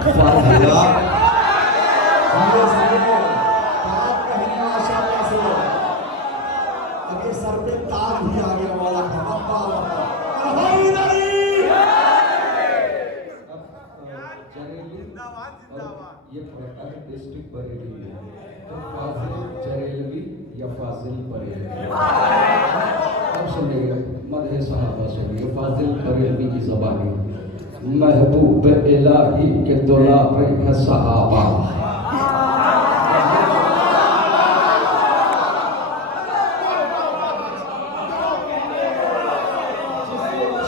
फाजिला अभी सर पे ताज भी आ गया वाला ये डिस्ट्रिक्ट बरेली है, तो फाजिल चरेलवी या फाजिल बरेलवी। अब सुनिए मदह सहाबा सुनिए, फाजिल बरेलवी की ज़बानी महबूब इलाही के दुलारे हैं सहाबा।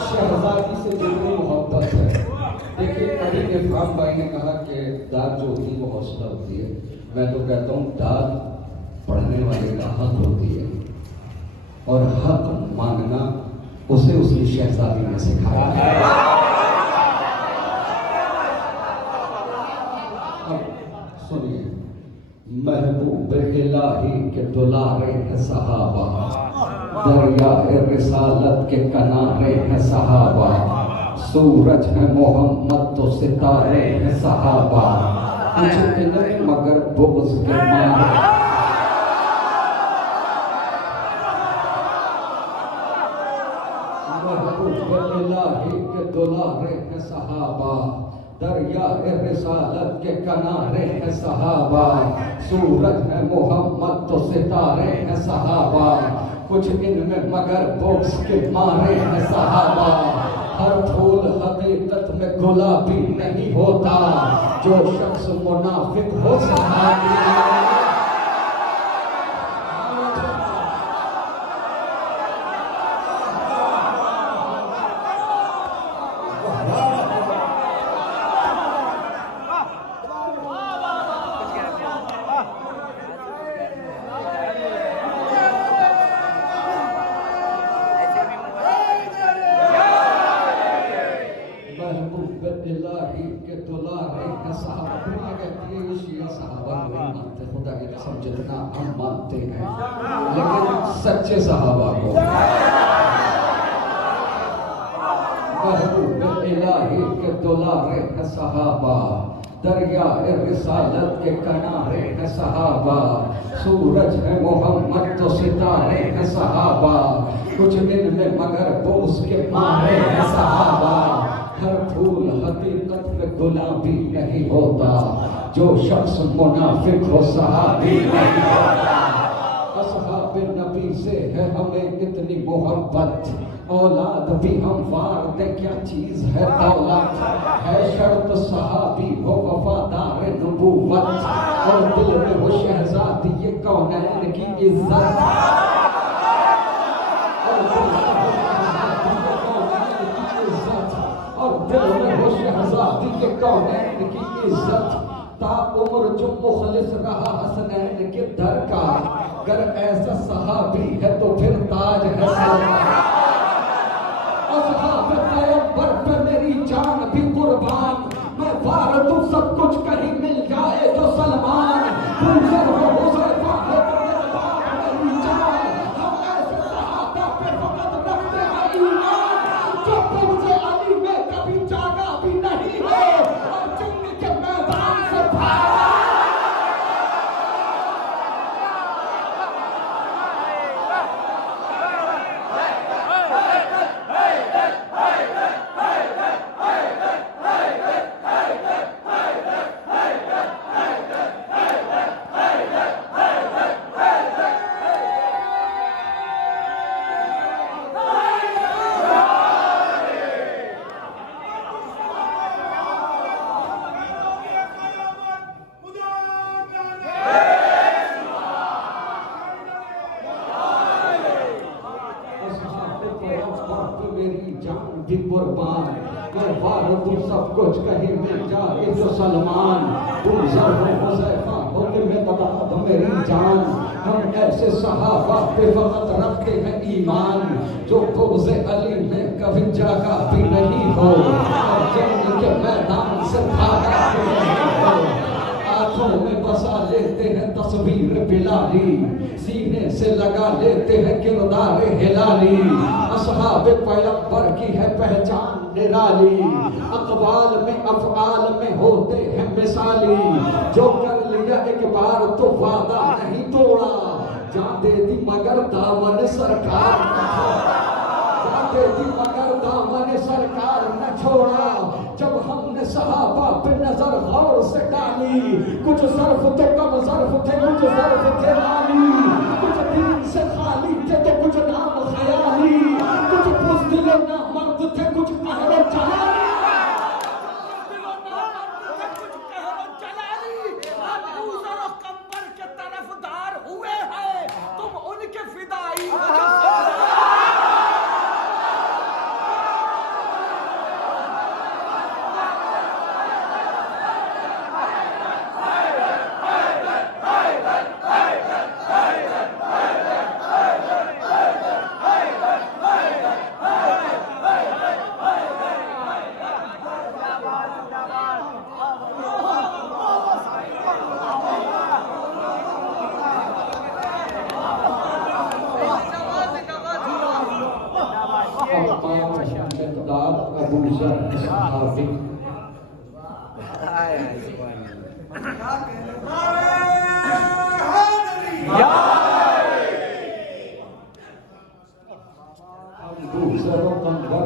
शहजादी से जितनी मोहब्बत है, देखिए कभी इरफान भाई ने कहा कि दाद जो होती है वो हौसला होती है। मैं तो कहता हूँ दाद पढ़ने वाले का हक होती है, और हक मांगना उसे उसकी शहजादी ने सिखाया है। अब सुनिए, महबूब इलाही के दुलारे हैं सहाबा, दरिया रिसालत के किनारे हैं सहाबा, सूरज है मोहम्मद तो सितारे हैं सहाबा, कुछ इन्हें मगर बुग़्ज़ के मारे। महबूब इलाही के दुलारे हैं सहाबा, दरिया रिसालत के किनारे हैं सहाबा, सूरज है मोहम्मद तो सितारे हैं सहाबा, कुछ इनमें मगर बुग़्ज़ के मारे हैं सहाबा। हर फूल हकीकत में गुलाबी नहीं होता, जो शख्स मुनाफिक हो सहाबी। इलाही के दुलारे हैं सहाबा। दुनिया कहती है ये शिया सहाबा नहीं मानते, खुदा की कसम जितना हम मानते हैं, लेकिन सच्चे सहाबा को। महबूब इलाही के दुलारे हैं सहाबा, दरिया रिसालत के किनारे हैं सहाबा, सूरज है मोहम्मद तो सितारे हैं सहाबा, कुछ दिन में मगर बुग़्ज़ के मारे हैं सहाबा। हर फूल हकीकत में गुलाबी नहीं होता, जो शख्स मुनाफिक हो सहाबी नहीं होता। असहाब नबी से है हमें इतनी मोहब्बत, औलाद भी हम वार दे क्या चीज है दौलत, है शर्त सहाबी हो वफादार नबूवत, और दिल में हो शहजादी ये कौनैन की इज्जत। और दिल में हो शहजादी के कौनैन की इज्जत, ताउम्र जो मुखलिस रहा हसनैन के दर का, अगर ऐसा सहाबी है तो फिर ताज है सलमान। असहाब पैगंबर पे मेरी जान भी कुर्बान, मैं वार दूं सब कुछ कहीं मिल जाए जो सलमान। गुलशन हो हुज़ैफा हो तो मेरे बाप मेरी जान, हम ऐसे सहाबा पे फकत रखते हैं ईमान, जो बुग़्ज़ अली में कभी जागा भी नहीं है, और जंग के मैदान से भागा। मेरी जान भी कुर्बान, मैं वार दूं सब कुछ कहीं मिल जाए जो सलमान। तुम ज़रा हुज़ैफा हो कि मैं तबाह मेरी जान, हम ऐसे सहाबा पे वक़्त रखते हैं ईमान, जो बुग़्ज़ अली में कभी जागा भी नहीं हो, और जंग के मैदान से भागा भी नहीं हो। आँखों में बसा लेते हैं तस्वीर बिलाली, सीने से लगा लेते हैं किरदार हिलाली। असहाब पैगंबर की है पहचान निराली, अक़वाल में अफ़आल में होते ली, जो कर लिया एक बार तो वादा नहीं तोड़ा, जान दे दी मगर दामन सरकार न छोड़ा, जान दे दी मगर दामन सरकार न छोड़ा। जब हमने सहाबा पे नजर गौर से डाली, कुछ सर्फ तो कम सर्फ थे, कुछ सर्फ थे माली, कुछ दीन से खाली थे तो कुछ नाम खयाली, कुछ बुज़दिल ना मर्द थे, कुछ कहरो जलाली,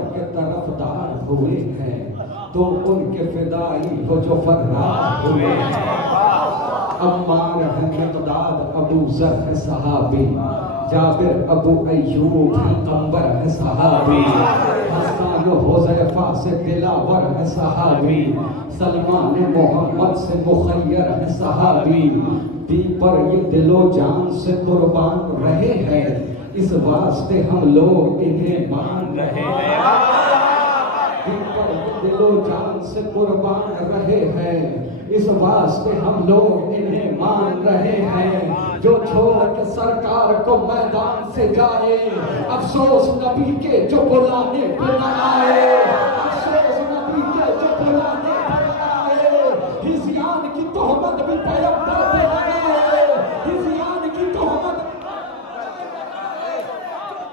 के तरफदार हुए हैं तो उनके फिदाई हो जो फरार हुए हैं। अम्मार है मिक़दाद, अबू ज़र है सहाबी, जाबिर अबू अय्यूब है अंबर है सहाबी, हसन हुज़ैफा से दिलावर है सहाबी, सलमान मोहम्मद से मुखय्यर है सहाबी। दी पर ये दिलो जान से कुर्बान रहे हैं, इस वास्ते हम लोग इन्हें मान रहे हैं। दी पर ये दिलो जान से कुर्बान रहे हैं, इस वास्ते हम लोग इन्हें मान रहे हैं। जो छोड़ के सरकार को मैदान से जाए, अफसोस नबी के जो बुलाने पे न आए, अफसोस नबी के जो बुलाने पे न आए। हिज़यान की तोहमत भी पैगंबर पे लगाए, हिज़यान की तोहमत।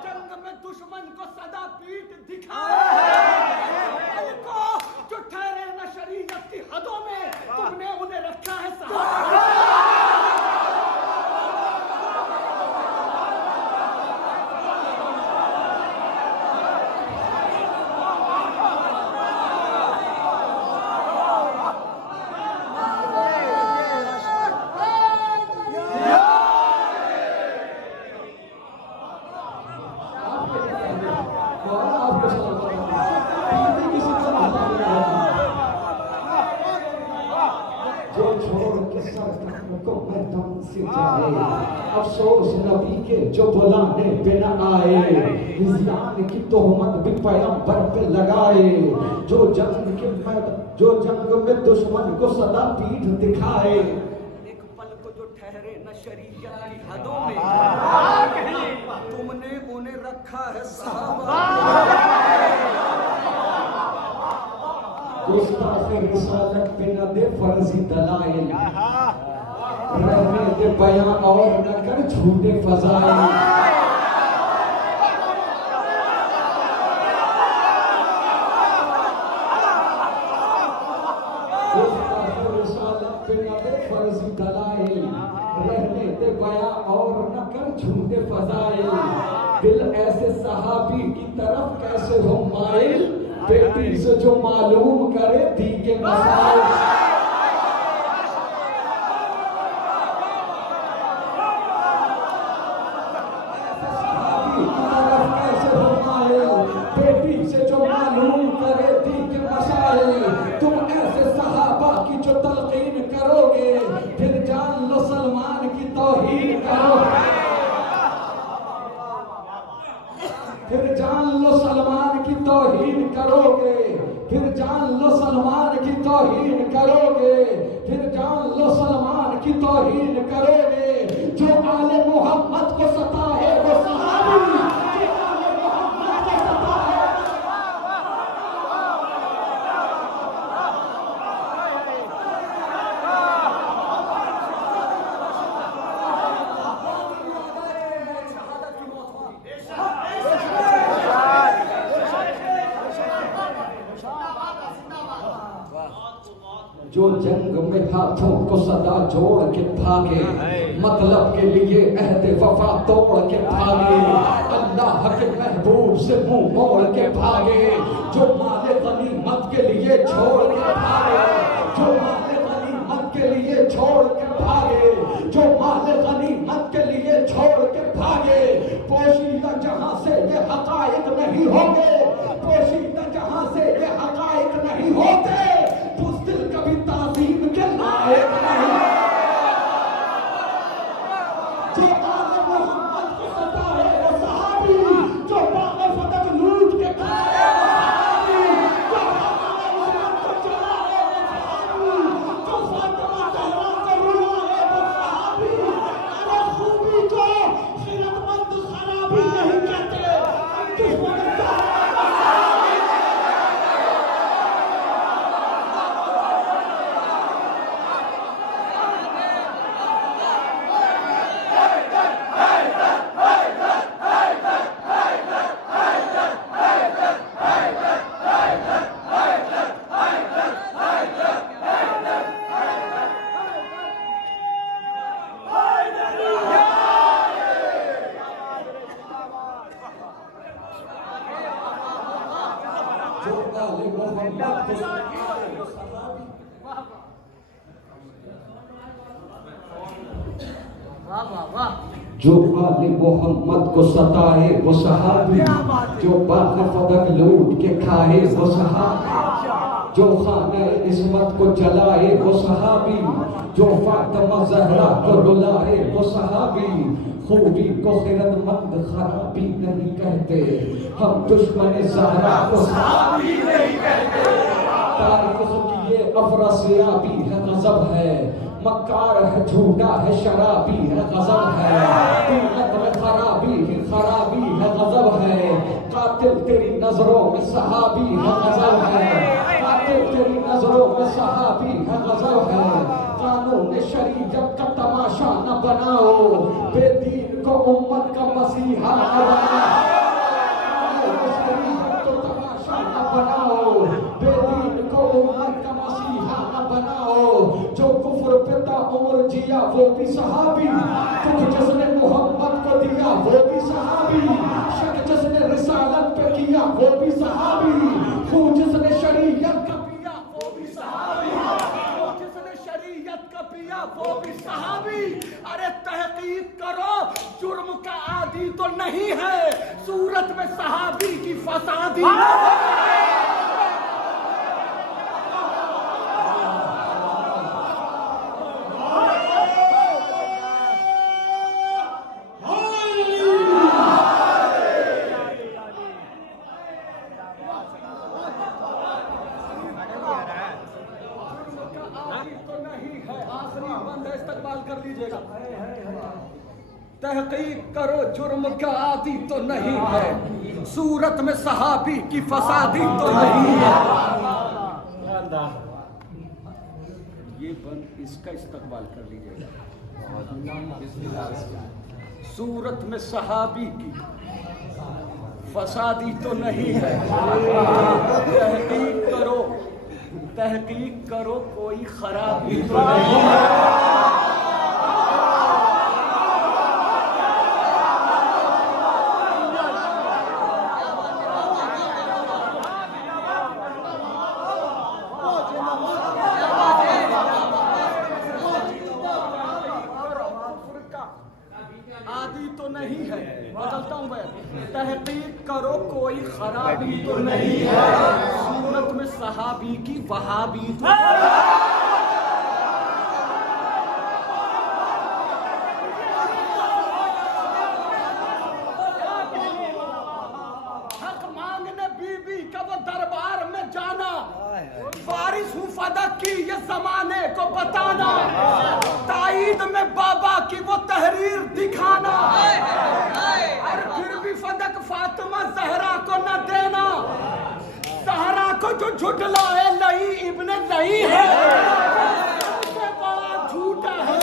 जंग में दुश्मन को सदा पीठ दिखाए, जो ठहरे न शरीयत की हदों में, तुमने उन्हें रखा है सहारा। अफसोस नबी के जो बुलाने पे न आए, हिज़यान की तोहमत भी पैगंबर पे लगाए। जो जंग में दुश्मन को सदा पीठ दिखाए, एक पल को जो ठहरे न शरीयत की हदों में, तुमने उन्हें रखा है सहाबा। गुस्ताखे रिसालत पे न दे फर्जी दलाइल, रहने दे बयां और न कर झूठे फज़ाइल। गुस्ताखे रिसालत पे न दे फर्जी दलाइल, रहने दे बयां और न कर झूठे फज़ाइल। दिल ऐसे सहाबी की तरफ कैसे हो माइल, बेटी से जो मालूम करे दी के मसाइल। बेटी से जो मालूम करे दी के मसाइल, तुम ऐसे सहाबा की जो तलकीन करोगे, फिर जान लो सलमान की तौहीन करोगे, फिर जान लो सलमान की तौहीन करोगे, फिर जान लो सलमान की तौहीन करोगे, फिर जान लो सलमान की तौहीन करोगे। जो आले मोहम्मद को सताए वो सहाबी, जो जंग में हाथों को सदा जोड़ के भागे, मतलब के लिए अहद वफा तोड़ के भागे, अल्लाह के महबूब से मुंह मोड़ के भागे, जो माले गनीमत के लिए छोड़ के भागे, जो माले गनीमत के लिए छोड़ के भागे, जो माले गनीमत के लिए छोड़ के भागे। पोशीदा जहां से ये हकायक नहीं होंगे, पोशीदा जहां से ये हकायक नहीं होते, बुज़दिल कभी ताज़ीम के लायक नहीं। जो आले मोहम्मद को सताए वो सहाबी, जो बाग़े फतह लूट के खाए वो सहाबी, जो आले उस्मान को जलाए वो सहाबी, जो फातिमा ज़हरा को रुलाए वो सहाबी। अरे खूबी को खिरतमंद खराबी नहीं कहते, हम दुश्मन जो आले मोहम्मद को सताए वो सहाबी, जो बाग़े फतह लूट के खाए वो सहाबी, जो खाने इस्मत को जलाए वो सहाबी, जो फातिमा ज़हरा को रुलाए वो सहाबी। खूबी को खिरतमंद खराबी नहीं कहते, हम दुश्मन ज़हरा को सहाबी नहीं कहते। तारीख़ की ये अफरासियाबी है, गज़ब है, मक्कार है, झूठा है, शराबी है, गज़ब है, कीमत में खराबी ही खराबी है, गज़ब है। कातिल तेरी नजरों में सहाबी है, गज़ब है, कातिल तेरी नजरों में सहाबी है, गज़ब है। कानून शरीयत का तमाशा न बनाओ, बेदीन को उम्मत का मसीहा न बनाओ, शरीयत को तमाशा न बनाओ, बेदीन को उम्मत का मसीहा न बनाओ। जो कुफ्र पे ताउम्र जिया वो भी सहाबी, दुख जिसने मोहम्मद को दिया वो भी सहाबी, शक जिसने रिसालत पे किया वो भी सहाबी, खून जिसने शरीयत का पिया वो भी सहाबी, खून जिसने शरीयत का पिया वो भी सहाबी। अरे तहकीक करो, जुर्म का आदी तो नहीं है, सूरत में सहाबी की फसादी। तहकीक करो, जुर्म का आदी तो नहीं है, सूरत में सहाबी की फसादी तो नहीं है। ये बंद, इसका इस्तकबाल कर लीजिएगा। सूरत में सहाबी की फसादी तो नहीं है। तहकीक करो कोई खराबी तो नहीं है। आदि तो नहीं है, बदलता हूं मैं, तहकीक करो कोई खराबी तो नहीं है, सूरत में सहाबी की वहाबी तो हक मांगने बीबी का वो दरबार में जाना, वारिस हूँ फदक की ये जमाने को बताना, ताईद में बाबा की वो तहरीर दिखाना, और फिर भी फदक फातिमा ज़हरा को न देना, ज़हरा को जो झुठलाए लई इब्ने लई है, उससे बड़ा झूठा है।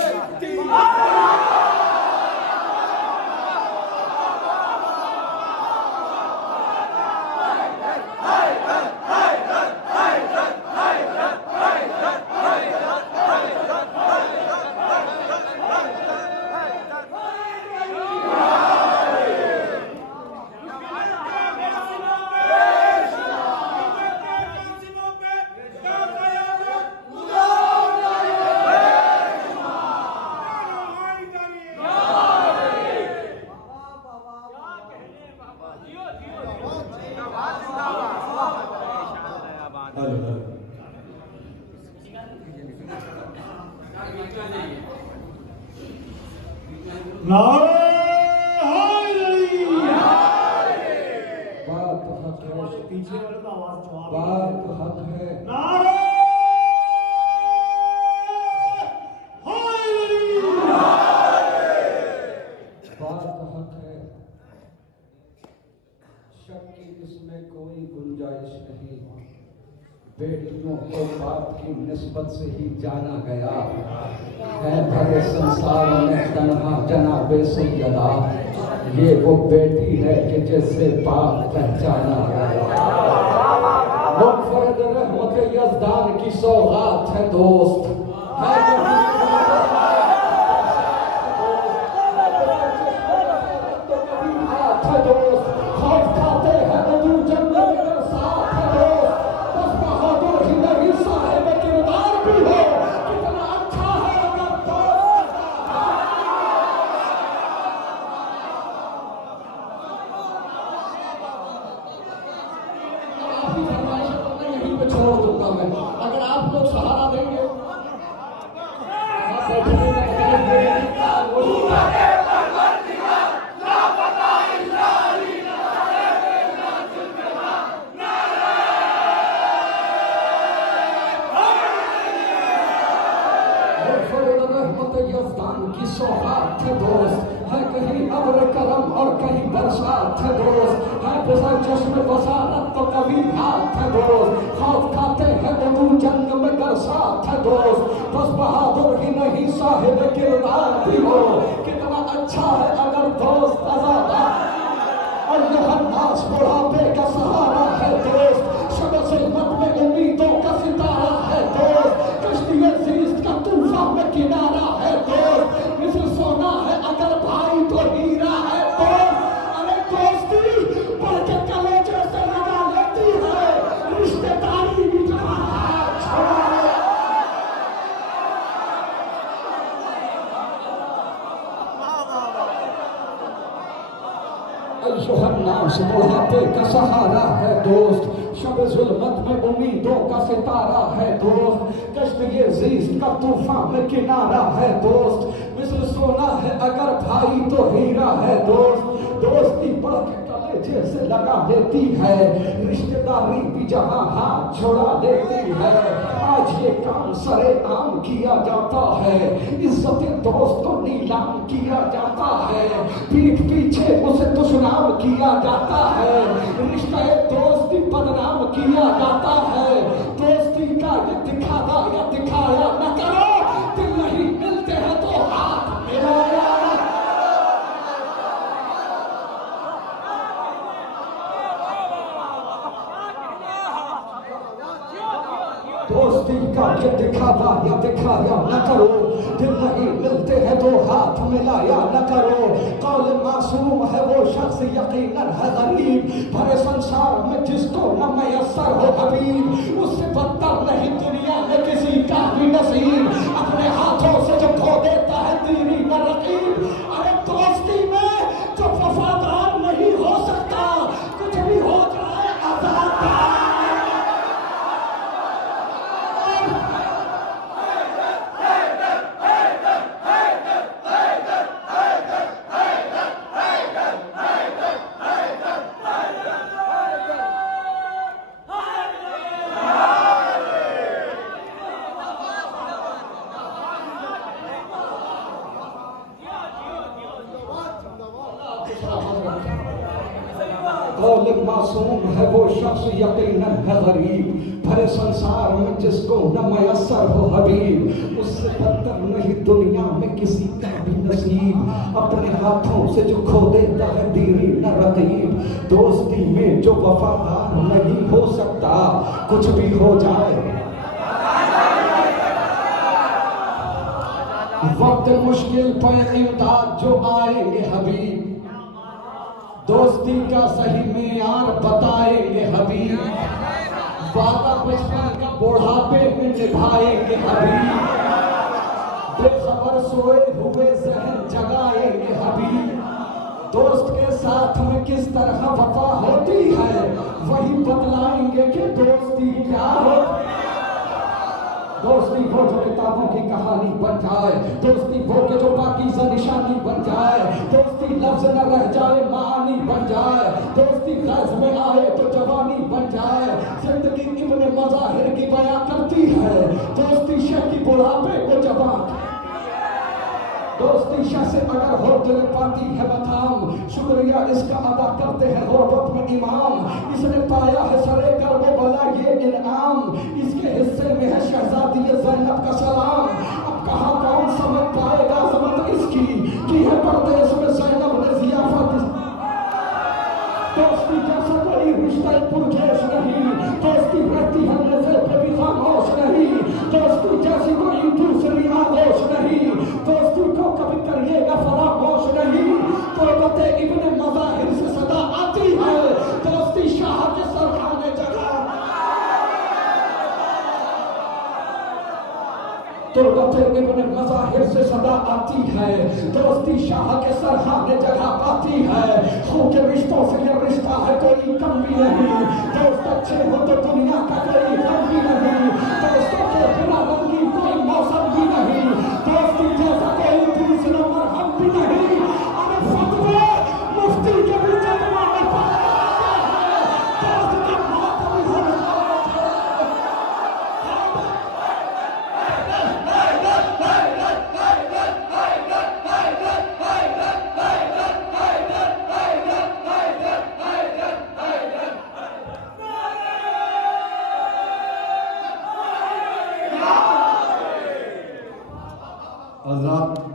नारे हैदरी। बात हक है, पीछे वाले का आवाज जवाब बात हक है। नारे हैदरी। बात हक है, शक की इसमें कोई गुंजाइश नहीं। बेटियों को बाप की निस्बत से ही जाना गया है। भरे संसार में तन्हा जनाबे सैयदा, ये वो बेटी है कि जिससे बाप पहचाना गया। मुनफरिद रहमत यज़दान की सौगात है दोस्त, है छोड़ दूंगा मैं, अगर आप लोग सहारा देंगे। की सौगात है दोस्त, है कहीं अब्र करम और कहीं बरसात है दोस्त, है बिना चश्म बसारत तो कभी हाथ है दोस्त, खौफ खाते हैं उर्दू जंग में बरसात है दोस्त, बस बहादुर ही नहीं साहिब किरदार भी हो, कितना अच्छा है अगर दोस्त आजाद और यहन्नास बुढ़ापे का सहारा है दोस्त, शब ज़ुल्मत में उम्मीदों का सितारा है दोस्त, कश्ती ज़ीस्त का तूफान में किनारा है दोस्त, मिस्र सोना है अगर भाई तो हीरा है दोस्त, अरे दोस्ती बढ़ के कलेजे से लगा लेती है, रिश्तेदारी भी जवान है छोड़ा। अय्युहन्नास बुढ़ापे का सहारा है दोस्त, शब ज़ुल्मत में उम्मीदों का सितारा है दोस्त, कश्ती ज़ीस्त का तूफान में किनारा है दोस्त, मिस्र सोना है अगर भाई तो हीरा है दोस्त, दोस्ती बढ़ के कलेजे से लगा लेती है, रिश्तेदारी भी जहां हाथ छोड़ा देती है, आज ये काम सरेआम किया जाता है, इज्जत दोस्त को नीलाम किया जाता है, पीठ पीछे उसे दुश्मनाम किया जाता है, रिश्ता दोस्ती बदनाम किया जाता है, दोस्ती का ये दिखावा या दिखाया न करो, दिल नहीं मिलते हैं तो हाथ मिलाया। दोस्ती का ये दिखावा या दिखाया न करो, दिल नहीं मिलते हैं तो हाथ मिलाया न करो, कौल मासूम है वो शख्स यकीनन है गरीब, भरे संसार में जिसको न मयस्सर हो हबीब, उससे बदतर नहीं दुनिया में किसी का भी नसीब, अपने हाथों से जो खो देता है दीनी न रकीब, अरे दोस्ती में जो वफादार नहीं हो सकता, कुछ भी हो जाए आजाद। कौल मासूम है वो शख्स यकीनन है गरीब, भरे संसार में जिसको न मयस्सर हो हबीब, उससे बदतर नहीं दुनिया में किसी का भी नसीब, अपने हाथों से जो खो देता है दीनी न रकीब, दोस्ती में जो वफादार नहीं हो सकता, कुछ भी हो जाए। वक्त मुश्किल पर इम्दाद जो आएंगे हबीब, दोस्ती का सही मेयार बताएंगे हबीब, वादा बचपन का बुढ़ापे में निभाएंगे हबीब, बेखबर सोए हुए जहन जगाएंगे हबीब, दोस्त के साथ में किस तरह वफा होती है वही बतलाएंगे कि दोस्ती क्या होती है। दोस्ती वो जो किताबों की कहानी बन जाए, दोस्ती वो के जो पाकीज़ा निशानी बन जाए, दोस्ती लफ्ज न रह जाए मानी बन जाए, दोस्ती गज में आए तो जवानी बन जाए। जिंदगी इब्ने मज़ाहिर की बयां करती है, दोस्ती शेख की बुढ़ापे को जवान। दोस्ती शाह से अगर हो दिल पाती है मकाम, शुक्रिया इसका अदा करते हैं गुरबत में इमाम। इसने पाया है सरे कर वो बला ये इनाम, इसके हिस्से में है शहजादी ज़ैनब का सलाम। अब कहाँ कौन समझ पाएगा ज़मत इसकी कि है परदेश में ज़ैनब ने ज़ियाफत। दोस्ती जैसा कोई रिश्ता पुरजोश नहीं, दोस्ती रहती है नज़र पे भी खामोश नहीं, दोस्ती जैसी कोई दूसरी आगोश नहीं, दोस्ती को कभी करिएगा फरामोश नहीं। गुरबत इब्ने मज़ाहिर से सदा आती है, दोस्ती शाह के सरखाने जगह। गुरबत इब्ने मज़ाहिर से सदा आती है, दोस्ती शाह के सरखाने जगह पाती है। खून के रिश्तों से ये रिश्ता है कोई कम भी नहीं, दोस्त अच्छे हो तो दुनिया का कोई गम भी नहीं, दोस्तों के बिना रंगी कोई मौसम भी नहीं, दोस्ती जैसा कोई दूसरा मरहम भी नहीं। अरे फतवे मुफ्ती के भी जज्बा में दोस्त की मौत भी हो हजरात